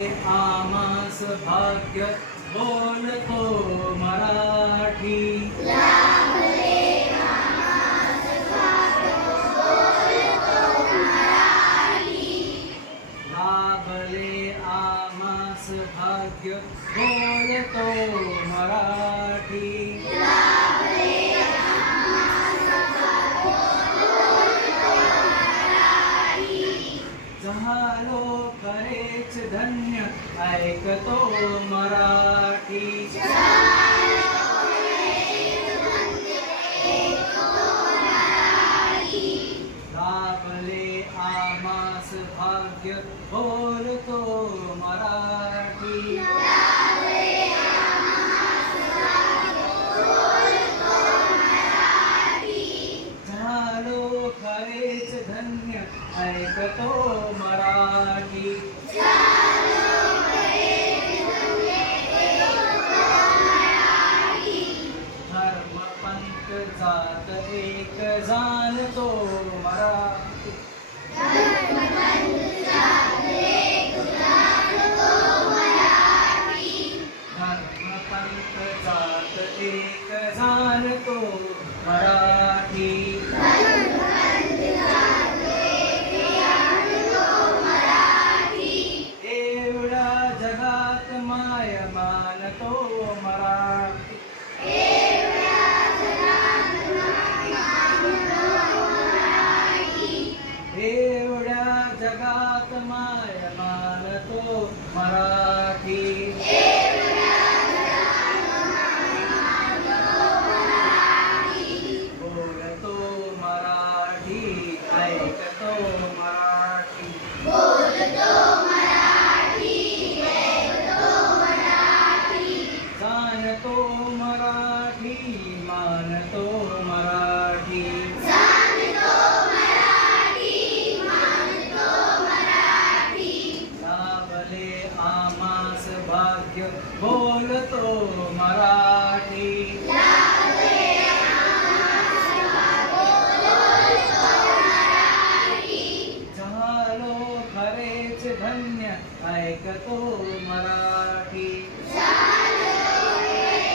आमास भाग्य बोलतो मराठी. लाभले आमास भाग्य बोलतो मराठी. लाभले आमास भाग्य बोलतो मराठी. लाभले आमास भाग्य बोलतो मराठी. झालो खरेच धन्य ऐकतो मराठी. लाभले आमास भाग्य बोलतो मराठी. झालो खरेच धन्य ऐकतो मराठी. धर्म पंथ जात एक जाणतो मराठी. धर्म पंथ जात एक जाणतो मराठी. एवढ्या जगात माय मानतो मराठी. एवढ्या जगात माय मानतो मराठी. बोलतो मराठी ऐकतो मराठी. जाणतो मराठी मानतो मराठी. लाभले आमास भाग्य बोलतो मराठी. झालो खरेच धन्य ऐकतो